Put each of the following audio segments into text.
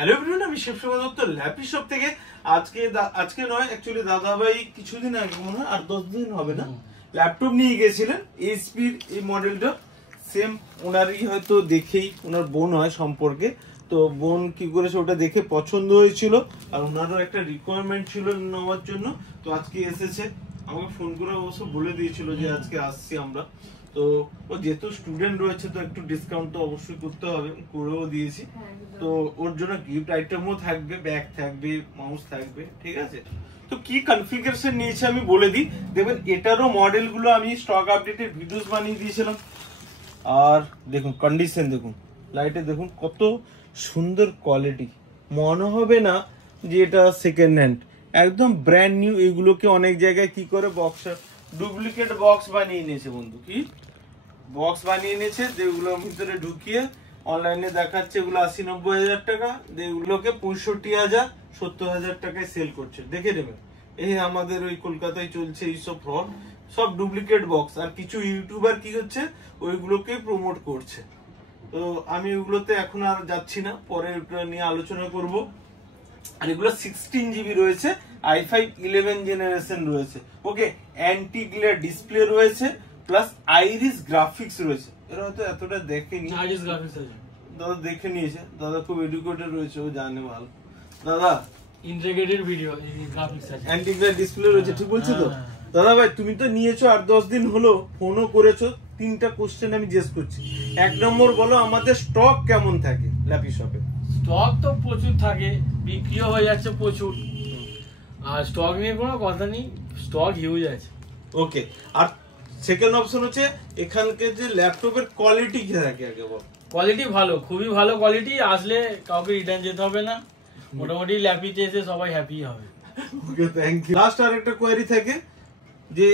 Hello everyone, আমি শিবসেবা Dutta lappy shop থেকে। আজকে নয়, অ্যাকচুয়ালি দাদাভাই কিছুদিন আগে মনে হয় 8-10 দিন হবে না, ল্যাপটপ নিয়ে গেছিলেন এইচপির এই মডেলটা। সেম ওনারই হয়তো দেখেই, ওনার বোন হয় সম্পর্কে, তো বোন কি করেছে ওটা দেখে পছন্দ হয়েছিল, আর ওনারও একটা রিকোয়ারমেন্ট ছিল নেওয়ার জন্য। তো আজকে এসেছে, আমাকে ফোন করে অবশ্য বলে দিয়েছিল যে আজকে আসছি আমরা। তো ও যেহেতু স্টুডেন্ট রয়েছে তো একটু ডিসকাউন্ট তো অবশ্যই করতে হবে, করেও দিয়েছি। তো ওর জন্য গিফট আইটেমও থাকবে, ব্যাগ থাকবে, মাউস থাকবে, ঠিক আছে। তো কি কনফিগারেশন নিয়েছে আমি বলে দিই। দেখবেন এটারও মডেলগুলো আমি স্টক আপডেটের ভিডিওস বানিয়ে দিয়েছিলাম। আর দেখুন কন্ডিশন, দেখুন লাইটে দেখুন কত সুন্দর কোয়ালিটি, মনে হবে না যে এটা সেকেন্ড হ্যান্ড, একদম ব্র্যান্ড নিউ। এগুলোকে অনেক জায়গায় কি করে বক্স, ডুপ্লিকেট বক্স বানিয়ে নিয়েছে বন্ধু, কি বক্স বানিয়ে নিয়েছে, যেগুলোর ভিতরে ঢুকিয়ে অনলাইনে দেখাচ্ছে এগুলো 80-90 হাজার টাকা, এগুলোকে 65,000-70 হাজার টাকায় সেল করছে। দেখে নেবেন, এই আমাদের ওই কলকাতায় চলছে এইসব ফ্রড, সব ডুপ্লিকেট বক্স। আর কিছু ইউটিউবার কি হচ্ছে ওইগুলোকে প্রমোট করছে। তো আমি ওগুলোতে এখন আর যাচ্ছি না, পরে ওটা নিয়ে আলোচনা করব। আর এগুলো 16 জিবি রয়েছে, i5 11 জেনারেশন রয়েছে, ওকে। অ্যান্টি গ্লেয়ার ডিসপ্লে রয়েছে, প্লাস আইরিস গ্রাফিক্স রয়েছে। এরা হয়তো এতটা দেখেনি, আইরিস গ্রাফিক্স আছে দাদা দেখে নিয়েছে, দাদা খুব এডুকেটেড রয়েছে, ও জানে ভালো। দাদা ইন্টিগ্রেটেড ভিডিও গ্রাফিক্স আছে, অ্যান্টি গ্লেয়ার ডিসপ্লে রয়েছে, ঠিক বলছি তো? দাদা ভাই তুমি তো নিয়েছো 8-10 দিন হলো, ফোনও করেছো। 3টা কোশ্চেন আমি জিজ্ঞেস করছি। 1 নম্বর বলো, আমাদের স্টক কেমন থাকে ল্যাপি শপে? স্টক তো প্রচুর থাকে, বিক্রিও হয়ে যাচ্ছে প্রচুর, আর স্টক নিয়ে কোনো কথা নেই, স্টক হিউজ আছে, ওকে। আর সেকেন্ড অপশন হচ্ছে এখানকার যে ল্যাপটপের কোয়ালিটি কি থাকে আগে বল। কোয়ালিটি ভালো, খুবই ভালো কোয়ালিটি, আসলে কাউকে রিটার্ন যেতে হবে না, মোটামুটি ল্যাপিতে এসে সবাই হ্যাপি হবে। ওকে, থ্যাংক ইউ। লাস্ট আর একটা কোয়েরি থাকে যে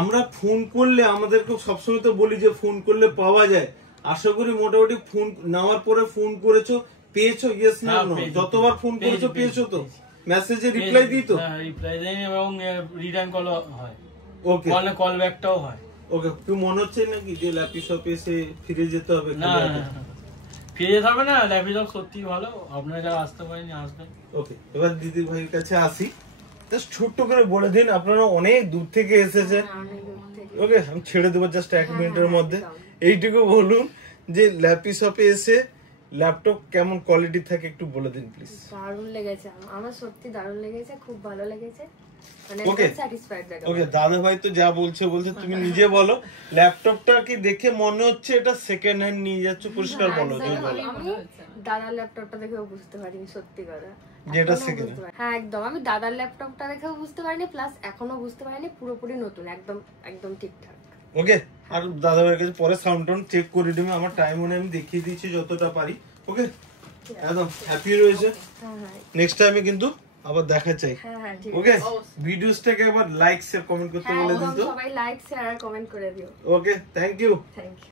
আমরা ফোন করলে, আমাদেরকে সবসময় তো বলি যে ফোন করলে পাওয়া যায়। আশা করি মোটামুটি ফোন নেওয়ার পরে ফোন করেছো, পেয়েছো? ইয়েস না নো? যতবার ফোন করেছো পেয়েছো তো? মেসেজে রিপ্লাই দিই তো? হ্যাঁ, রিপ্লাই দেই এবং রিটার্ন কল হয়, ওকে, কল ব্যাকটাও হয়। ওকে, তুই মনে হচ্ছে নাকি যে ল্যাপি শপে এসে ফিরে যেতে হবে? না, ফিরে যেতে হবে না, ল্যাপি শপ সত্যি ভালো, আপনারা যারা আসতে পারেনি আসবেন। ওকে, এবার দিদির ভাইয়ের কাছে আসি। জাস্ট ছোট্ট করে বলে দিন, আপনারা অনেক দূর থেকে এসেছেন। ওকে, আমি ছেড়ে দেবো জাস্ট 1 মিনিটের মধ্যে। এইটুকু বলুন যে ল্যাপি শপে এসে ল্যাপটপ কেমন কোয়ালিটি থাকে একটু বলে দিন প্লিজ। দারুণ লেগেছে, আমার সত্যি দারুণ লেগেছে, খুব ভালো লেগেছে, মানে ওকে, একদম স্যাটিসফাইড দাদা। ওকে, দাদা ভাই তো যা বলছে, তুমি নিজে বলো, ল্যাপটপটা কি দেখে মনে হচ্ছে এটা সেকেন্ড হ্যান্ড নিয়ে যাচ্ছ? পরিষ্কার বলো, তুমি বলো। আমি দাদার ল্যাপটপটা দেখেও বুঝতে পারিনি, সত্যি কথা, যেটা এখনো সেকেন্ড। বুঝতে পারি- হ্যাঁ একদম, আমি দাদার ল্যাপটপটা দেখেও বুঝতে পারিনি, প্লাস এখনো বুঝতে পারিনি, পুরোপুরি নতুন, একদম একদম ঠিকঠাক। ওকে, আর দাদা ভাইয়ের কাছে পরে সাউন্ড টাউন্ড চেক করে দিবে, আমার টাইম মনে আমি দেখিয়ে দিয়েছি যতটা পারি। ওকে, একদম হ্যাপি রয়েছে। হ্যাঁ হ্যাঁ নেক্সট টাইমে কিন্তু আবার দেখা চাই। হ্যাঁ হ্যাঁ, ঠিক ওকে, আছে। ভিডিওসটাকে আবার লাইক শেয়ার কমেন্ট করতে হ্যাঁ, বলে একদম দিন তো। সবাই লাইক শেয়ার আর কমেন্ট করে দিও। Okay, thank you. Thank you.